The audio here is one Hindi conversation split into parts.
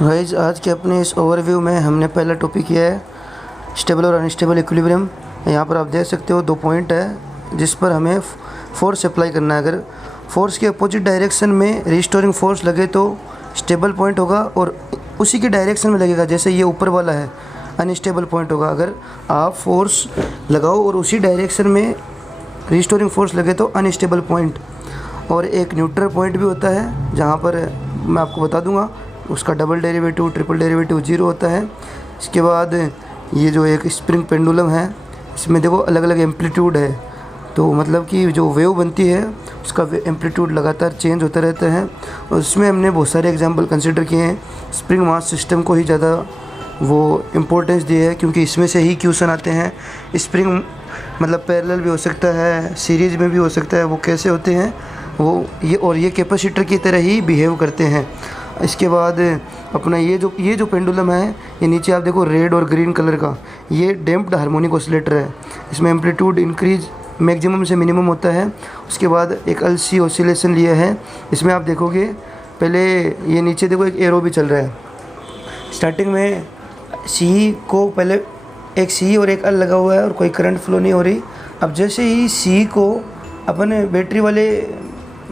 गाइज आज के अपने इस ओवरव्यू में हमने पहला टॉपिक किया है स्टेबल और अनस्टेबल इक्विलिब्रियम। यहाँ पर आप देख सकते हो 2 पॉइंट है जिस पर हमें फोर्स अप्लाई करना है। अगर फोर्स के अपोजिट डायरेक्शन में रिस्टोरिंग फोर्स लगे तो स्टेबल पॉइंट होगा, और उसी के डायरेक्शन में लगेगा जैसे ये ऊपर वाला है अनस्टेबल पॉइंट होगा। अगर आप फोर्स लगाओ और उसी डायरेक्शन में रिस्टोरिंग फोर्स लगे तो अनस्टेबल पॉइंट। और एक न्यूट्रल पॉइंट भी होता है जहाँ पर मैं आपको बता दूंगा, उसका डबल डेरिवेटिव ट्रिपल डेरिवेटिव 0 होता है। इसके बाद ये जो एक स्प्रिंग पेंडुलम है इसमें देखो अलग अलग एम्पलीट्यूड है, तो मतलब कि जो वेव बनती है उसका एम्पलीट्यूड लगातार चेंज होता रहता है। और उसमें हमने बहुत सारे एग्जांपल कंसिडर किए हैं। स्प्रिंग मास सिस्टम को ही ज़्यादा वो इम्पोर्टेंस दी है क्योंकि इसमें से ही क्वेश्चन आते हैं। स्प्रिंग मतलब पैरेलल भी हो सकता है, सीरीज में भी हो सकता है। वो कैसे होते हैं वो ये कैपेसिटर की तरह ही बिहेव करते हैं। इसके बाद अपना ये जो पेंडुलम है, ये नीचे आप देखो रेड और ग्रीन कलर का, ये डैम्प्ड हार्मोनिक ऑसिलेटर है। इसमें एम्पलीट्यूड इंक्रीज मैक्सिमम से मिनिमम होता है। उसके बाद एक LC ऑसिलेशन लिया है। इसमें आप देखोगे पहले ये नीचे देखो एक एरो भी चल रहा है। स्टार्टिंग में C को पहले एक C और एक L लगा हुआ है और कोई करंट फ्लो नहीं हो रही। अब जैसे ही C को अपन बैटरी वाले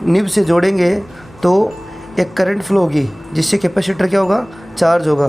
निब से जोड़ेंगे तो एक करंट फ्लो होगी जिससे कैपेसिटर क्या होगा, चार्ज होगा,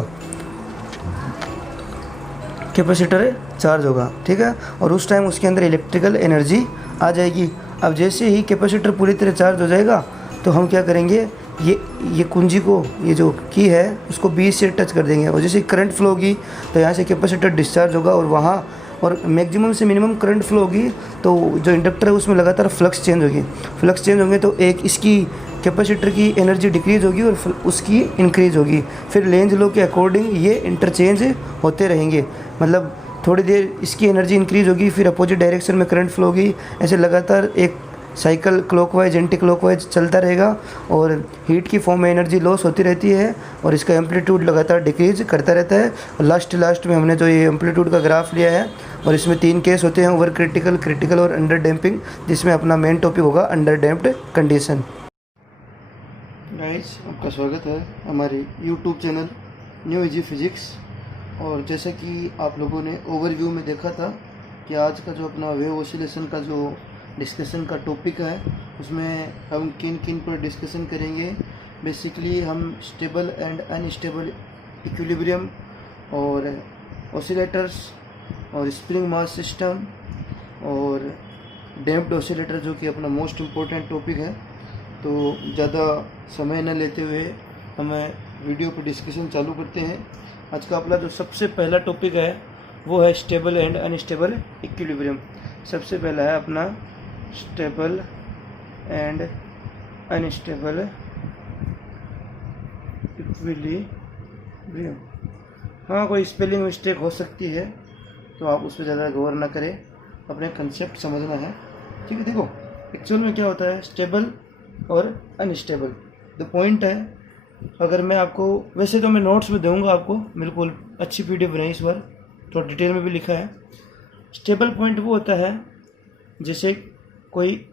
कैपेसिटर चार्ज होगा, ठीक है। और उस टाइम उसके अंदर इलेक्ट्रिकल एनर्जी आ जाएगी। अब जैसे ही कैपेसिटर पूरी तरह चार्ज हो जाएगा तो हम क्या करेंगे, ये कुंजी को, ये जो की है उसको B से टच कर देंगे और जैसे करंट फ्लो होगी तो यहाँ से कैपेसिटर डिस्चार्ज होगा और वहाँ और मैक्सिमम से मिनिमम करंट फ्लो होगी तो जो इंडक्टर है उसमें लगातार फ्लक्स चेंज होगी। फ्लक्स चेंज होंगे तो एक इसकी कैपेसिटर की एनर्जी डिक्रीज होगी और उसकी इंक्रीज होगी। फिर लेंज लॉ के अकॉर्डिंग ये इंटरचेंज होते रहेंगे। मतलब थोड़ी देर इसकी एनर्जी इंक्रीज होगी, फिर अपोजिट डायरेक्शन में करंट फ्लो होगी। ऐसे लगातार एक साइकिल क्लॉकवाइज एंटी क्लॉकवाइज चलता रहेगा और हीट की फॉर्म में एनर्जी लॉस होती रहती है और इसका एम्पलीट्यूड लगातार डिक्रीज करता रहता है। और लास्ट में हमने जो ये एम्पलीट्यूड का ग्राफ लिया है और इसमें 3 केस होते हैं, ओवर क्रिटिकल, क्रिटिकल और अंडर डैम्पिंग, जिसमें अपना मेन टॉपिक होगा अंडर डैम्प्ड कंडीशन। गाइस आपका स्वागत है हमारे YouTube channel new easy physics. और जैसा कि आप लोगों ने ओवरव्यू में देखा था कि आज का जो अपना वेव ऑसिलेशन का जो डिस्कशन का टॉपिक है उसमें हम किन किन पर डिस्कशन करेंगे। बेसिकली हम स्टेबल एंड अनस्टेबल इक्विलिब्रियम और ऑसिलेटर्स और स्प्रिंग मास सिस्टम और डैम्प्ड ऑसिलेटर जो कि अपना मोस्ट इम्पोर्टेंट टॉपिक है। तो ज़्यादा समय न लेते हुए हमें वीडियो पर डिस्कशन चालू करते हैं। आज का अपना जो सबसे पहला टॉपिक है वो है स्टेबल एंड अनस्टेबल इक्विलिब्रियम। सबसे पहला है अपना स्टेबल एंड अनस्टेबल इक्विलिब्रियम। हाँ, कोई स्पेलिंग मिस्टेक हो सकती है तो आप उस पर ज़्यादा गौर ना करें, अपने कंसेप्ट समझना है, ठीक है। देखो एक्चुअल में क्या होता है स्टेबल और अनस्टेबल, द पॉइंट है। अगर मैं आपको, वैसे तो मैं नोट्स में दूंगा आपको, बिल्कुल अच्छी PDF बनाई इस बार, थोड़ा डिटेल में भी लिखा है। स्टेबल पॉइंट वो होता है जैसे कोई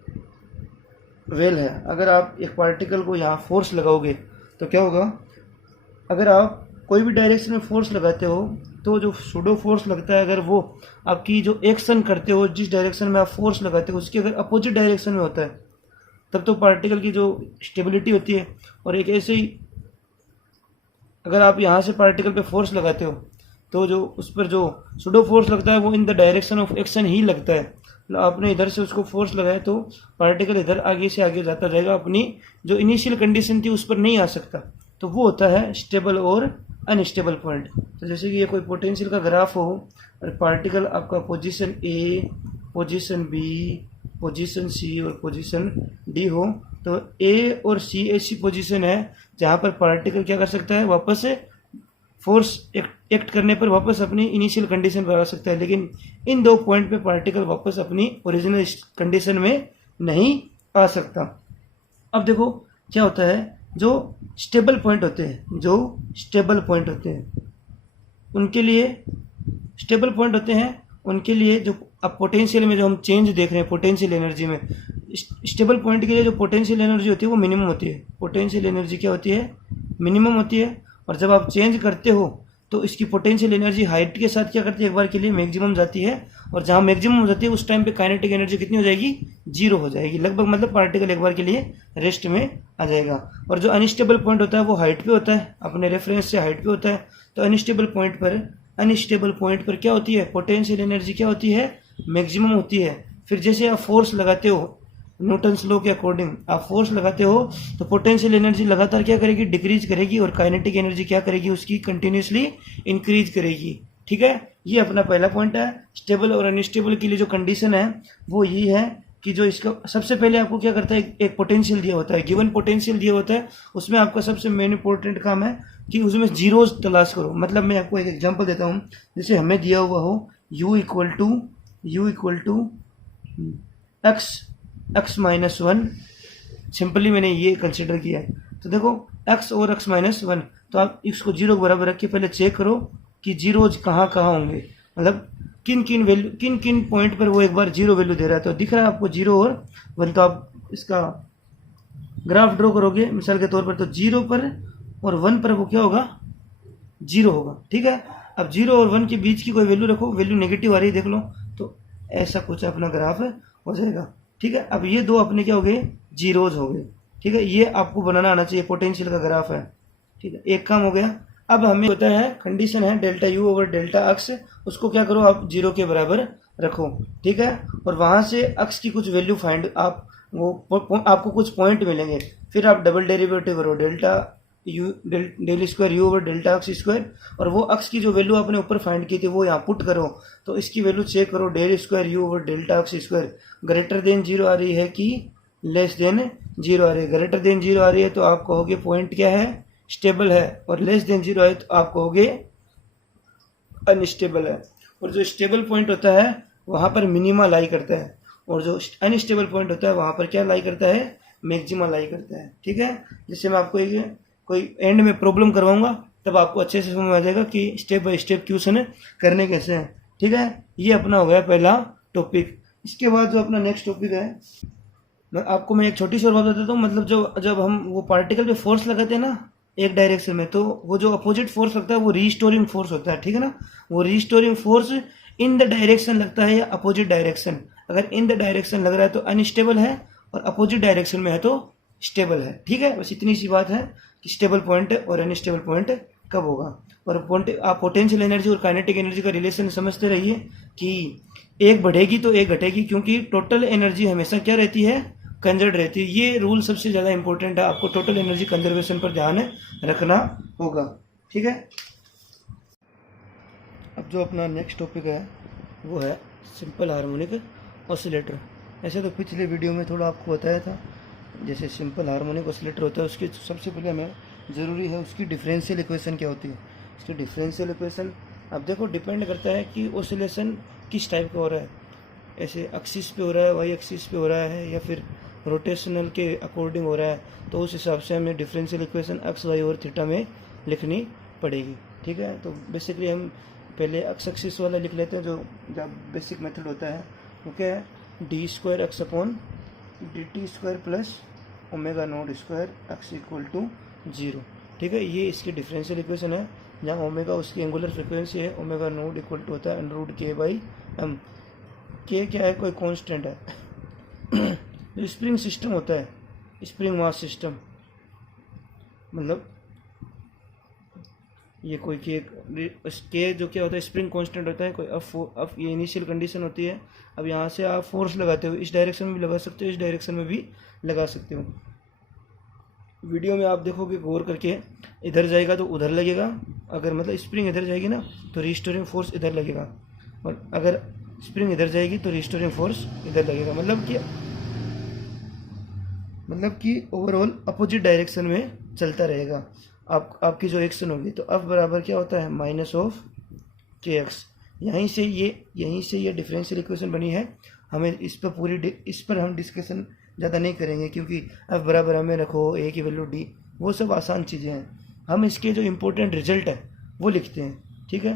वेल है, अगर आप एक पार्टिकल को यहाँ फोर्स लगाओगे तो क्या होगा, अगर आप कोई भी डायरेक्शन में फोर्स लगाते हो तो जो सूडो फोर्स लगता है, अगर वो आपकी जो एक्शन करते हो जिस डायरेक्शन में आप फोर्स लगाते हो उसकी अगर अपोजिट डायरेक्शन में होता है तब तो पार्टिकल की जो स्टेबिलिटी होती है। और एक ऐसे ही अगर आप यहाँ से पार्टिकल पे फोर्स लगाते हो तो जो उस पर जो सूडो फोर्स लगता है वो in the direction of action ही लगता है। मतलब आपने इधर से उसको फोर्स लगाया तो पार्टिकल इधर आगे से आगे जाता रहेगा, अपनी जो इनिशियल कंडीशन थी उस पर नहीं आ सकता। तो वो होता है स्टेबल और अनस्टेबल पॉइंट। तो जैसे कि ये कोई पोटेंशियल का ग्राफ हो और पार्टिकल आपका position A, position B, position C और पोजीशन D हो, तो A और C ऐसी पोजीशन है जहाँ पर पार्टिकल क्या कर सकता है, वापस से फोर्स एक्ट करने पर वापस अपनी इनिशियल कंडीशन पर आ सकता है। लेकिन इन 2 पॉइंट पे पार्टिकल वापस अपनी ओरिजिनल कंडीशन में नहीं आ सकता। अब देखो क्या होता है, जो स्टेबल पॉइंट होते हैं, उनके लिए स्टेबल पॉइंट होते हैं, उनके लिए जो अब पोटेंशियल में जो हम चेंज देख रहे हैं पोटेंशियल एनर्जी में, स्टेबल पॉइंट के लिए जो पोटेंशियल एनर्जी होती है वो मिनिमम होती है। पोटेंशियल एनर्जी क्या होती है, मिनिमम होती है। और जब आप चेंज करते हो तो इसकी पोटेंशियल एनर्जी हाइट के साथ क्या करती है, एक बार के लिए मैक्सिमम जाती है, और जहाँ मैक्सिमम हो जाती है उस टाइम पे काइनेटिक एनर्जी कितनी हो जाएगी, 0 हो जाएगी लगभग, मतलब पार्टिकल एक बार के लिए रेस्ट में आ जाएगा। और जो अनस्टेबल पॉइंट होता है वो हाइट पे होता है, अपने रेफरेंस से हाइट पे होता है। तो अनस्टेबल पॉइंट पर क्या होती है, पोटेंशियल एनर्जी क्या होती है, मैक्सिमम होती है। फिर जैसे आप फोर्स लगाते हो, न्यूटन्स लॉ के अकॉर्डिंग आप फोर्स लगाते हो तो पोटेंशियल एनर्जी लगातार क्या करेगी, डिक्रीज करेगी, और काइनेटिक एनर्जी क्या करेगी, उसकी कंटिन्यूसली इंक्रीज करेगी। ठीक है, ये अपना पहला पॉइंट है। स्टेबल और अनस्टेबल के लिए जो कंडीशन है वो ये है कि जो इसका सबसे पहले आपको क्या करता है, एक पोटेंशियल दिया होता है, गिवन पोटेंशियल दिया होता है, उसमें आपका सबसे मेन इंपॉर्टेंट काम है कि उसमें जीरोज तलाश करो। मतलब मैं आपको एक एग्जांपल देता हूँ, जैसे हमें दिया हुआ हो u equal to x minus 1, simply मैंने ये कंसिडर किया है। तो देखो x और x माइनस 1, तो आप इसको 0 के बराबर रख के पहले चेक करो कि जीरोज कहाँ कहाँ होंगे, मतलब किन किन पॉइंट पर वो एक बार 0 वैल्यू दे रहा है। तो दिख रहा है आपको 0 और 1, तो आप इसका ग्राफ ड्रॉ करोगे मिसाल के तौर पर, तो 0 पर और 1 पर वो क्या होगा, 0 होगा। ठीक है, अब 0 और 1 के बीच की कोई वैल्यू रखो, वैल्यू नेगेटिव आ रही है देख लो, तो ऐसा कुछ अपना ग्राफ हो जाएगा। ठीक है, अब ये दो अपने क्या हो गए, जीरोज हो गए। ठीक है, ये आपको बनाना आना चाहिए, पोटेंशियल का ग्राफ है। ठीक है, एक काम हो गया। अब हमें होता है, कंडीशन है डेल्टा यू ओवर डेल्टा अक्स, उसको क्या करो आप 0 के बराबर रखो। ठीक है, और वहां से अक्स की कुछ वैल्यू फाइंड, आप वो आपको कुछ पॉइंट मिलेंगे, फिर आप डबल डेरिवेटिव करो, delta u del square u over delta x square, और वो अक्स की जो वैल्यू आपने ऊपर फाइंड की थी वो यहाँ पुट करो, तो इसकी वैल्यू चेक करो, del square u over delta x square greater than 0 आ रही है कि लेस देन 0 आ रही है। ग्रेटर देन 0 आ रही है तो आप कहोगे पॉइंट क्या है, स्टेबल है, और लेस देन 0 है तो आप कहोगे अनस्टेबल है। और जो स्टेबल पॉइंट होता है वहाँ पर मिनिमा लाई करता है, और जो अनस्टेबल पॉइंट होता है वहाँ पर क्या लाई करता है, मैक्सिमा लाई करता है। ठीक है, जिससे मैं आपको कोई एंड में प्रॉब्लम करवाऊंगा तब आपको अच्छे से समझ में आ जाएगा कि स्टेप बाय स्टेप क्वेश्चन करने कैसे हैं। ठीक है, ये अपना हो गया पहला टॉपिक। इसके बाद जो अपना नेक्स्ट टॉपिक है, मैं एक छोटी सी और बात बता देता हूँ। मतलब जब हम वो पार्टिकल पे फोर्स लगाते हैं ना एक डायरेक्शन में, तो वो जो अपोजिट फोर्स लगता है वो रीस्टोरिंग फोर्स होता है। ठीक है ना, वो restoring force in the direction लगता है या अपोजिट डायरेक्शन। अगर इन द डायरेक्शन लग रहा है तो अनस्टेबल है, और अपोजिट डायरेक्शन में है तो स्टेबल है। ठीक है, बस इतनी सी बात है कि स्टेबल पॉइंट और अनस्टेबल पॉइंट कब होगा। और आप पोटेंशियल एनर्जी और काइनेटिक एनर्जी का रिलेशन समझते रहिए कि एक बढ़ेगी तो एक घटेगी, क्योंकि टोटल एनर्जी हमेशा क्या रहती है, कंजर्व रहती है। ये रूल सबसे ज़्यादा इंपॉर्टेंट है, आपको टोटल एनर्जी कंजर्वेशन पर ध्यान रखना होगा। ठीक है, अब जो अपना नेक्स्ट टॉपिक है वो है सिंपल हार्मोनिक ऑसिलेटर। ऐसे तो पिछले वीडियो में थोड़ा आपको बताया था, जैसे सिंपल हार्मोनिक ऑसिलेटर होता है उसकी सबसे पहले हमें ज़रूरी है उसकी डिफरेंशियल इक्वेशन क्या होती है। उसकी डिफरेंशियल इक्वेशन अब देखो डिपेंड करता है कि ऑसिलेशन किस टाइप का हो रहा है, ऐसे एक्सिस पे हो रहा है, वाई एक्सिस पे हो रहा है, या फिर रोटेशनल के अकॉर्डिंग हो रहा है, तो उस हिसाब से हमें डिफरेंशियल इक्वेशन एक्स वाई और थीटा में लिखनी पड़ेगी। ठीक है, तो बेसिकली हम पहले एक्स एक्सिस वाला लिख लेते हैं, जो बेसिक मेथड होता है वो क्या है, d square x upon d t square plus omega not square x equal to 0। ठीक है, ये इसकी डिफरेंशियल इक्वेशन है, जहाँ ओमेगा उसकी एंगुलर फ्रिक्वेंसी है, ओमेगा नॉट इक्वल टू होता है under root k by M. के क्या है, कोई कांस्टेंट है। जो स्प्रिंग सिस्टम होता है, स्प्रिंग मास सिस्टम, मतलब ये कोई के जो क्या होता है, स्प्रिंग कांस्टेंट होता है कोई। अब ये इनिशियल कंडीशन होती है। अब यहाँ से आप फोर्स लगाते हो, इस डायरेक्शन में भी लगा सकते हो, इस डायरेक्शन में भी लगा सकते हो। वीडियो में आप देखोगे गौर करके, इधर जाएगा तो उधर लगेगा, अगर मतलब स्प्रिंग इधर जाएगी ना तो रिस्टोरिंग फोर्स इधर लगेगा, और अगर स्प्रिंग इधर जाएगी तो रिस्टोरिंग फोर्स इधर लगेगा। मतलब कि ओवरऑल अपोजिट डायरेक्शन में चलता रहेगा आपकी जो एक्शन होगी। तो F बराबर क्या होता है, माइनस ऑफ के एक्स। यहीं से ये डिफरेंशियल इक्वेशन बनी है। हमें इस पर हम डिस्कशन ज़्यादा नहीं करेंगे, क्योंकि F बराबर हमें रखो ए की वैल्यू डी, वो सब आसान चीज़ें हैं। हम इसके जो इम्पोर्टेंट रिजल्ट है वो लिखते हैं। ठीक है,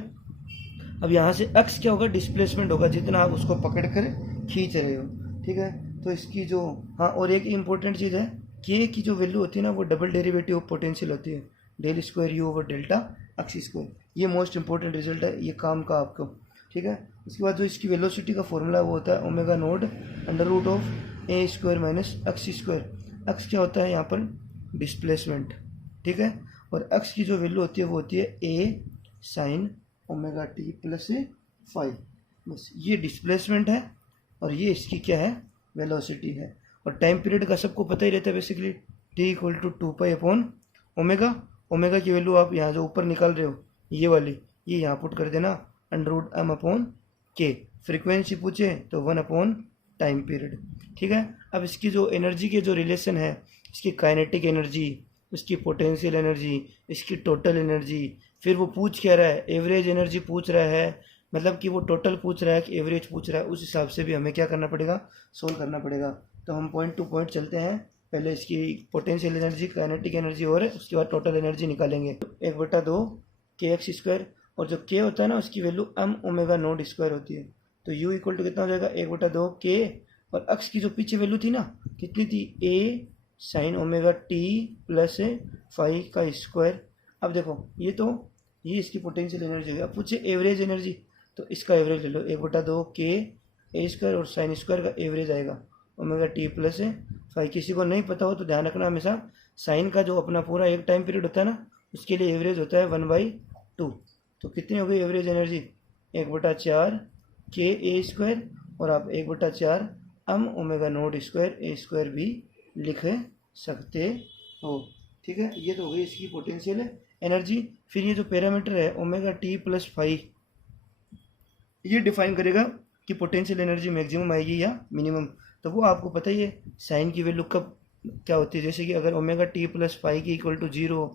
अब यहाँ से x क्या होगा, डिस्प्लेसमेंट होगा, जितना आप उसको पकड़ कर खींच रहे हो। ठीक है, तो इसकी जो और एक इम्पोर्टेंट चीज़ है, k की जो वैल्यू होती है ना वो डबल डेरिवेटिव ऑफ पोटेंशियल होती है। Del square u over delta x square. ये मोस्ट इंपॉर्टेंट रिजल्ट है ये काम का आपको, ठीक है। इसके बाद जो इसकी वेलोसिटी का फॉर्मूला वो होता है omega naught under root of a square minus x square. X क्या होता है यहाँ पर डिस्प्लेसमेंट, ठीक है, और एक्स की जो वैल्यू होती है वो होती है A sine omega T plus five. बस ये डिस्प्लेसमेंट है और ये इसकी क्या है वेलोसिटी है। और टाइम पीरियड का सबको पता ही रहता है basically, t equal to 2 pi upon omega. Omega की वैल्यू आप यहाँ जो ऊपर निकाल रहे हो ये वाली, ये यहाँ पुट कर देना अंडर रूट एम अपॉन के। फ्रीक्वेंसी पूछे तो 1 अपॉन टाइम पीरियड, ठीक है। अब इसकी जो एनर्जी के जो रिलेशन है, इसकी काइनेटिक एनर्जी, इसकी पोटेंशियल एनर्जी, इसकी टोटल एनर्जी, फिर वो पूछ क्या रहा है एवरेज एनर्जी पूछ रहा है, मतलब कि वो टोटल पूछ रहा है कि एवरेज पूछ रहा है, उस हिसाब से भी हमें क्या करना पड़ेगा सोल्व करना पड़ेगा। तो हम पॉइंट टू पॉइंट चलते हैं, पहले इसकी पोटेंशियल एनर्जी, काइनेटिक एनर्जी और उसके बाद टोटल एनर्जी निकालेंगे। 1/2 के एक्स स्क्वायर, और जो के होता है ना उसकी value m omega node square होती है। तो यू इक्वल टू कितना हो जाएगा 1/2 के, और एक्स की जो पीछे वैल्यू थी ना कितनी थी A sine omega T plus five का स्क्वायर। अब देखो ये इसकी पोटेंशियल एनर्जी है। अब पूछे एवरेज एनर्जी, तो इसका एवरेज ले लो 1/2 के ए स्क्वायर और साइन स्क्वायर का एवरेज आएगा ओमेगा टी प्लस 5। किसी को नहीं पता हो तो ध्यान रखना हमेशा, साइन का जो अपना पूरा एक टाइम पीरियड होता है ना उसके लिए एवरेज होता है 1/2। तो कितनी हो गई एवरेज एनर्जी 1/4 के ए स्क्वायर, और आप 1/4 M omega node square A square भी लिख सकते हो, ठीक है। ये तो हो गई इसकी पोटेंशियल एनर्जी। फिर ये जो पैरामीटर है ओमेगा टी प्लस 5, ये डिफाइन करेगा कि पोटेंशियल एनर्जी मैक्सिमम आएगी या मिनिमम। तो वो आपको पता ही है साइन की वैल्यू कब क्या होती है, जैसे कि अगर ओमेगा टी प्लस 5 की इक्वल टू 0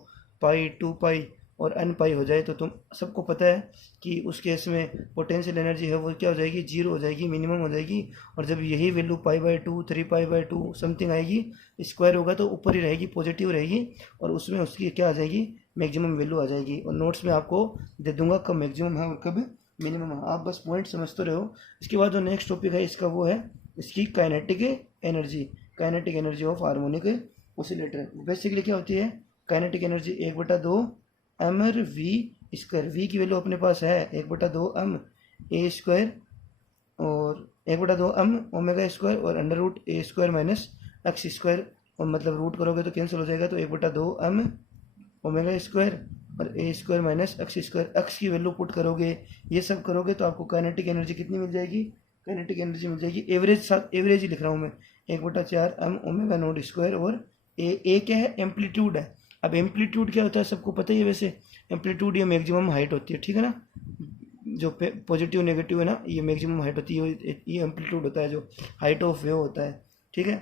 पाई 2 पाई और n पाई हो जाए तो तुम सबको पता है कि उस केस में पोटेंशियल एनर्जी है वो क्या हो जाएगी 0 हो जाएगी, मिनिमम हो जाएगी। और जब यही वैल्यू π/2 3π/2 समथिंग आएगी, स्क्वायर होगा तो ऊपर ही रहेगी, पॉजिटिव रहेगी, और उसमें उसकी क्या आ जाएगी मैक्सिमम वैल्यू आ जाएगी। और नोट्स में आपको दे दूंगा कब मैक्सिमम है और कब मिनिमम है, आप बस पॉइंट समझते रहो। इसके बाद जो नेक्स्ट टॉपिक है इसका वो है इसकी kinetic energy, kinetic energy of harmonic oscillator. Basically क्या होती है kinetic energy 1/2 m v square. V की वैल्यू अपने पास है 1/2 एम ए स्क्वायर और 1/2 एम ओमेगा स्क्वायर और under root a square minus x square, और मतलब रूट करोगे तो कैंसिल हो जाएगा, तो 1/2 एम ओमेगा स्क्वायर और A square minus x square. X की वैल्यू पुट करोगे, ये सब करोगे तो आपको काइनेटिक एनर्जी कितनी मिल जाएगी, काइनेटिक एनर्जी मिल जाएगी एवरेज, साथ एवरेज ही लिख रहा हूँ मैं, 1/4 एम ओमेगा नोड स्क्वायर, और ए क्या है एम्पलीट्यूड है। अब एम्पलीट्यूड क्या होता है सबको पता ही है, वैसे एम्पलीट्यूड ये मैक्सिमम हाइट होती है, ठीक है ना, जो पॉजिटिव नेगेटिव है ना ये मैक्सिमम हाइट होती है, ये एम्पलीट्यूड होता है जो हाइट ऑफ वेव होता है, ठीक है।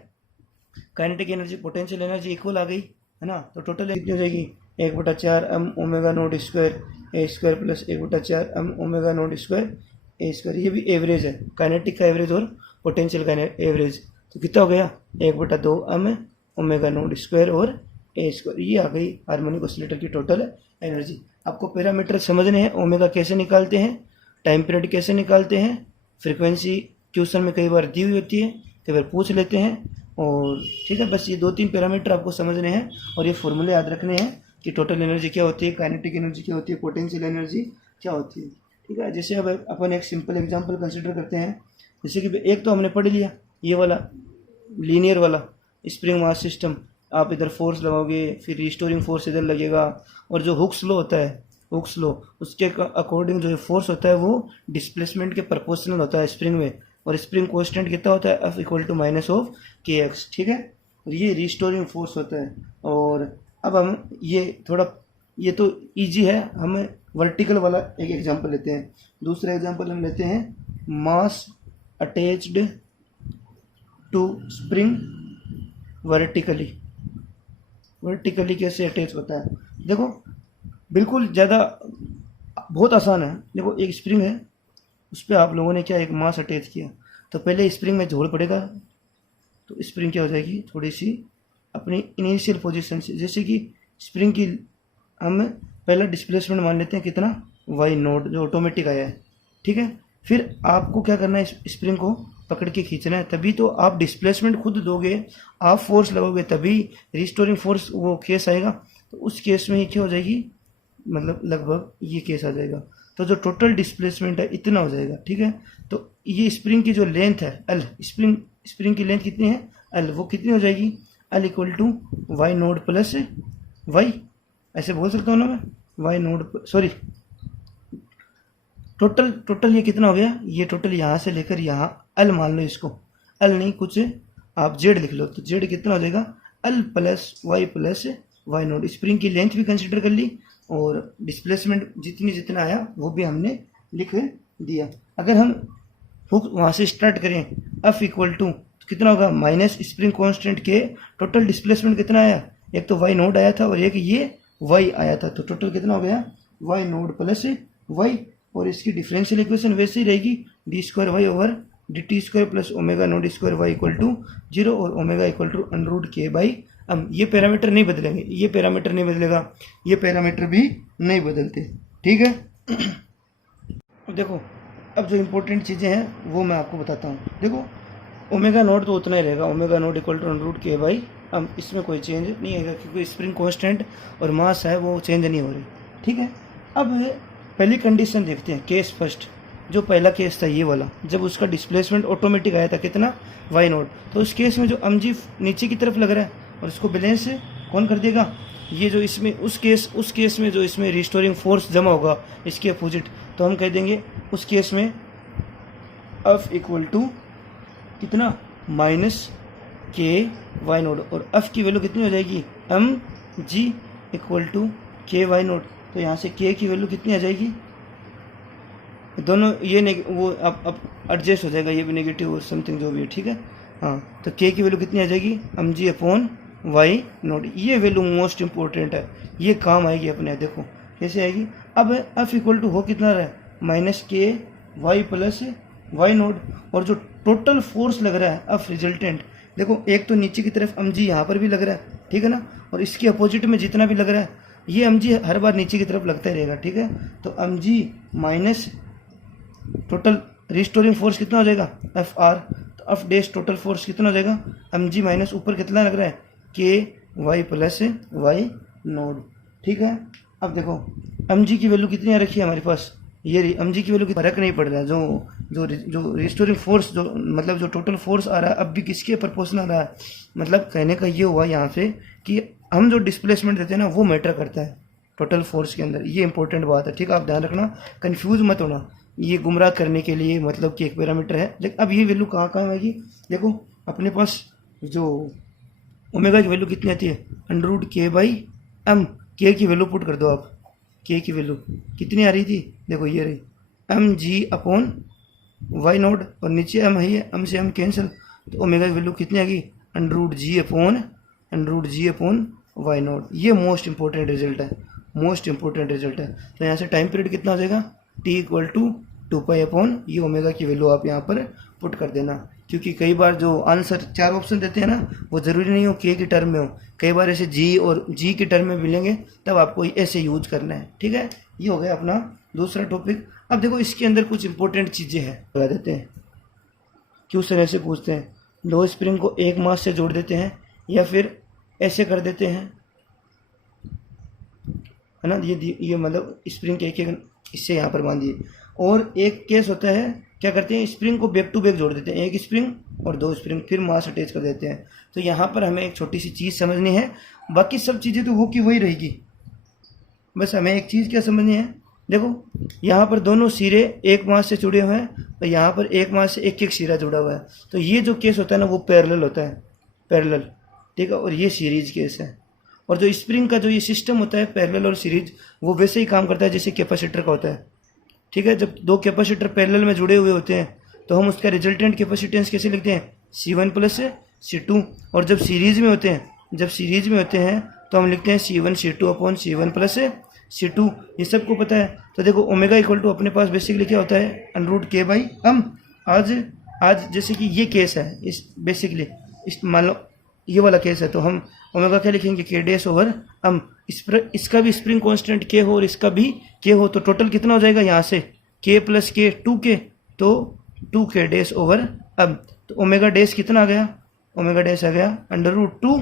Kinetic energy potential energy equal आ गई है ना, तो टोटल कितनी हो जाएगी 1/4 M omega node square A square plus 1/4 M omega node square A square. ये भी एवरेज है, काइनेटिक का एवरेज और पोटेंशियल का एवरेज, तो कितना हो गया 1/2 एम ओमेगा नोड स्क्वायर और ए स्क्वायर। ये आ गई हार्मोनिक ऑसिलेटर की टोटल एनर्जी। आपको पैरामीटर समझने हैं, ओमेगा कैसे निकालते हैं, टाइम पीरियड कैसे निकालते हैं, फ्रीक्वेंसी क्वेश्चन में कई बार दी हुई होती है, कई बार पूछ लेते हैं, और ठीक है बस ये 2-3 पैरामीटर आपको समझने हैं और ये फॉर्मूले याद रखने हैं कि टोटल एनर्जी क्या होती है, काइनेटिक एनर्जी क्या होती है, पोटेंशियल एनर्जी क्या होती है, ठीक है। जैसे अब अपन एक सिंपल एग्जांपल कंसिडर करते हैं, जैसे कि एक तो हमने पढ़ लिया ये वाला लीनियर वाला स्प्रिंग मास सिस्टम, आप इधर फोर्स लगाओगे फिर रिस्टोरिंग फोर्स इधर लगेगा, और जो हुक्स लॉ होता है, हुक्स लॉ उसके अकॉर्डिंग जो फोर्स होता है वो डिस्प्लेसमेंट के प्रोपोर्शनल होता है स्प्रिंग में, और स्प्रिंग कांस्टेंट कितना होता है F equal to minus of k x, ठीक है। और ये रिस्टोरिंग फोर्स होता है। और अब हम ये तो इजी है, हम वर्टिकल वाला एक एग्जांपल लेते हैं। दूसरा एग्जांपल हम लेते हैं mass attached to spring vertically. Vertically कैसे अटैच होता है, देखो बिल्कुल ज़्यादा बहुत आसान है। देखो एक स्प्रिंग है, उस पर आप लोगों ने क्या एक मास अटैच किया, तो पहले स्प्रिंग में जोड़ पड़ेगा, तो स्प्रिंग क्या हो जाएगी थोड़ी सी अपनी इनिशियल पोजीशन से, जैसे कि स्प्रिंग की हम पहला डिस्प्लेसमेंट मान लेते हैं कितना वाई नोड जो ऑटोमेटिक आया है, ठीक है। फिर आपको क्या करना है स्प्रिंग को पकड़ के खींचना है, तभी तो आप डिस्प्लेसमेंट खुद दोगे, आप फोर्स लगोगे तभी रिस्टोरिंग फोर्स वो केस आएगा। तो उस केस में ये क्या हो जाएगी, मतलब लगभग ये केस आ जाएगा। तो जो टोटल डिस्प्लेसमेंट है इतना हो जाएगा, ठीक है। तो ये स्प्रिंग की जो लेंथ है एल, स्प्रिंग की लेंथ कितनी है एल, वो कितनी हो जाएगी, l equal to y naught plus y, ऐसे बोल सकता हूँ ना मैं, वाई नोड, सॉरी टोटल ये कितना हो गया, ये टोटल यहाँ से लेकर यहाँ एल मान लो इसको, एल नहीं कुछ आप जेड लिख लो, तो जेड कितना हो जाएगा l plus y naught. Spring की लेंथ भी कंसिडर कर ली और डिस्प्लेसमेंट जितना आया वो भी हमने लिख दिया। अगर हम हुक वहाँ से स्टार्ट करें, एफ इक्वल टू कितना होगा माइनस स्प्रिंग कांस्टेंट के टोटल डिस्प्लेसमेंट कितना आया, एक तो वाई नोड आया था और एक ये वाई आया था, तो टोटल कितना हो गया वाई नोड प्लस वाई, और इसकी डिफरेंशियल इक्वेशन वैसे ही रहेगी d square y over d t square plus omega node square y equal to 0 और omega equal to under root k by m. ये पैरामीटर नहीं बदलेंगे, ये पैरामीटर नहीं बदलेगा, ये पैरामीटर भी नहीं बदलते, ठीक है। देखो अब जो इम्पोर्टेंट चीज़ें हैं वो मैं आपको बताता हूँ। देखो ओमेगा नोड तो उतना ही रहेगा, omega naught equal to under root k by m, इसमें कोई चेंज नहीं आएगा क्योंकि स्प्रिंग कांस्टेंट और मास है वो चेंज नहीं हो रही, ठीक है। अब पहली कंडीशन देखते हैं, केस फर्स्ट, जो पहला केस था ये वाला, जब उसका डिस्प्लेसमेंट ऑटोमेटिक आया था कितना वाई नोड, तो उस केस में जो एमजी नीचे की तरफ लग रहा है और उसको बैलेंस कौन कर देगा, ये जो इसमें उस केस में जो इसमें रिस्टोरिंग फोर्स जमा होगा इसके अपोजिट, तो हम कह देंगे उस केस में एफ इक्वल टू कितना माइनस के वाई नोड, और एफ की वैल्यू कितनी हो जाएगी एम जी इक्वल टू के वाई नोड। तो यहाँ से के की वैल्यू कितनी आ जाएगी, दोनों ये वो अब एडजस्ट हो जाएगा, ये भी नेगेटिव और समथिंग जो भी है, ठीक है। हाँ तो के की वैल्यू कितनी आ जाएगी m g upon y naught, ये वैल्यू मोस्ट इंपॉर्टेंट है, ये काम आएगी अपने, देखो कैसे आएगी। अब एफ इक्वल टू हो कितना रहा है माइनस के वाई प्लस वाई नोड, और जो टोटल फोर्स लग रहा है एफ रिजल्टेंट, देखो एक तो नीचे की तरफ एम जी यहाँ पर भी लग रहा है, ठीक है ना, और इसके अपोजिट में जितना भी लग रहा है ये एम जी हर बार नीचे की तरफ लगता ही रहेगा, ठीक है। तो m g minus total restoring force कितना हो जाएगा एफ आर, तो एफ डैश टोटल फोर्स कितना हो जाएगा एम जी माइनस ऊपर कितना लग रहा है के वाई प्लस वाई नोड, ठीक है। अब देखो एम जी की वैल्यू कितनी आ रखी है हमारे पास, ये एम जी की वैल्यू की फर्क नहीं पड़ रहा है, जो रिस्टोरिंग फोर्स जो मतलब जो टोटल फोर्स आ रहा है अब भी किसके प्रपोर्शनल आ रहा है, मतलब कहने का ये हुआ यहाँ से कि हम जो डिस्प्लेसमेंट देते हैं ना वो मैटर करता है टोटल फोर्स के अंदर, ये इंपॉर्टेंट बात है, ठीक है। आप ध्यान रखना, कंफ्यूज मत होना, ये गुमराह करने के लिए मतलब कि एक पैरामीटर है, लेकिन अब ये वैल्यू कहाँ आएगी, देखो अपने पास जो ओमेगा की वैल्यू कितनी आती है under root k by M, के की वैल्यू पुट कर दो आप, के की वैल्यू कितनी आ रही थी, देखो ये रही m g upon y naught, और नीचे एम है, एम से एम कैंसिल, तो ओमेगा की वैल्यू कितनी आ गई under root g upon y naught. ये मोस्ट इंपॉर्टेंट रिजल्ट है, मोस्ट इंपॉर्टेंट रिजल्ट है। तो यहाँ से टाइम पीरियड कितना हो जाएगा टी इक्वल टू 2 अपॉन ये ओमेगा की वैल्यू आप यहाँ पर पुट कर देना, क्योंकि कई बार जो आंसर 4 ऑप्शन देते हैं ना वो ज़रूरी नहीं हो के की टर्म में हो, कई बार ऐसे जी और जी की टर्म में मिलेंगे, तब आपको ऐसे यूज करना है, ठीक है। ये हो गया अपना दूसरा टॉपिक। अब देखो इसके अंदर कुछ इंपॉर्टेंट चीज़ें हैं, लगा देते हैं, क्वेश्चन ऐसे पूछते हैं, लो स्प्रिंग को एक मास से जोड़ देते हैं या फिर ऐसे कर देते हैं, है ना, ये मतलब स्प्रिंग के एक इससे यहाँ पर बांधिए, और एक केस होता है क्या करते हैं स्प्रिंग को बैक टू बैक जोड़ देते हैं, एक स्प्रिंग और 2 स्प्रिंग फिर मास अटैच कर देते हैं। तो यहाँ पर हमें एक छोटी सी चीज़ समझनी है, बाकी सब चीज़ें तो वो की वही रहेगी, बस हमें एक चीज़ क्या समझनी है, देखो यहाँ पर दोनों सिरे एक मास से जुड़े हुए हैं और यहाँ पर एक मास से एक सिरा जुड़ा हुआ है, तो ये जो केस होता है ना वो पैरेलल होता है, पैरेलल, ठीक है, और ये सीरीज केस है। और जो स्प्रिंग का जो ये सिस्टम होता है पैरेलल और सीरीज, वो वैसे ही काम करता है जैसे कैपेसिटर का होता है, ठीक है। जब 2 कैपेसिटर पैरेलल में जुड़े हुए होते हैं तो हम उसका रिजल्टेंट कैपेसिटेंस कैसे लिखते हैं C1 प्लस C2, और जब सीरीज में होते हैं तो हम लिखते हैं C1 C2 upon C1 plus C2, ये सबको पता है। तो देखो ओमेगा इक्वल टू अपने पास बेसिकली क्या होता है under root k by M. आज जैसे कि ये केस है, इस बेसिकली इस मान लो ये वाला केस है, तो हम ओमेगा क्या लिखेंगे के डैश ओवर एम, इसका भी स्प्रिंग कांस्टेंट के हो और इसका भी के हो, तो टोटल कितना हो जाएगा यहाँ से के प्लस के 2k, तो 2k डैश ओवर एम। तो ओमेगा डैश कितना आ गया, ओमेगा डैश आ गया अंडर रूट 2